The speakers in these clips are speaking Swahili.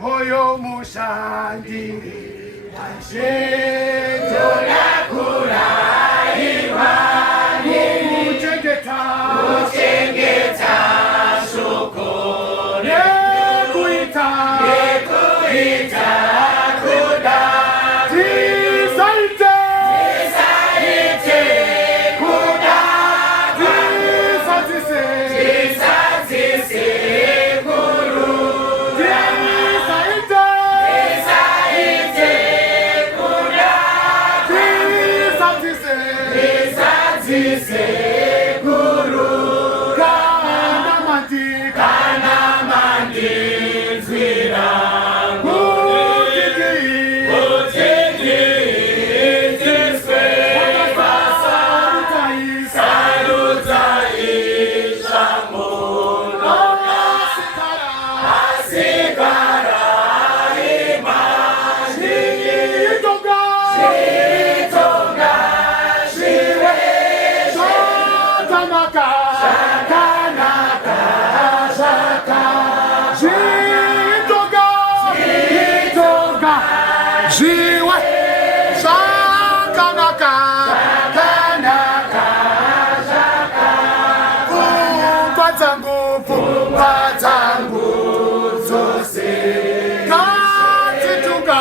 moyo mushandiri wanjendo nakura imani kuchengeta shoko nekuita kuda tisaite kuda tisatise kuru tisaite kuda tisatise kuru kana mandi zwira Jiwe shakanaka pungwa zangu zose kazitunga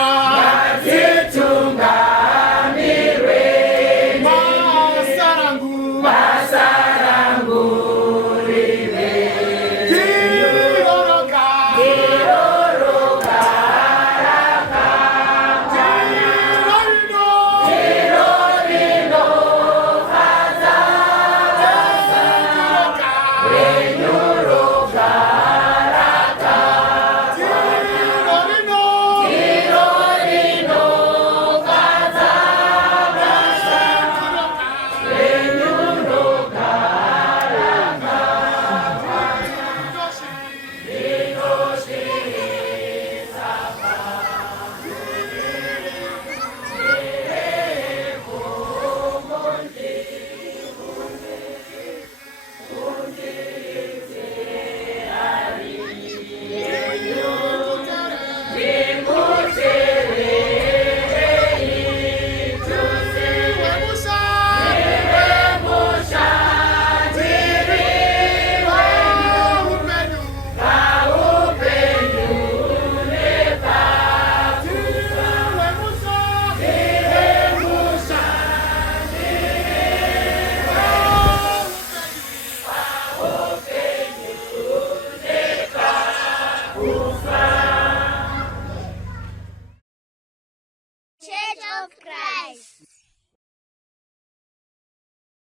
mirwe masarangu rive kiroroka Church of Christ.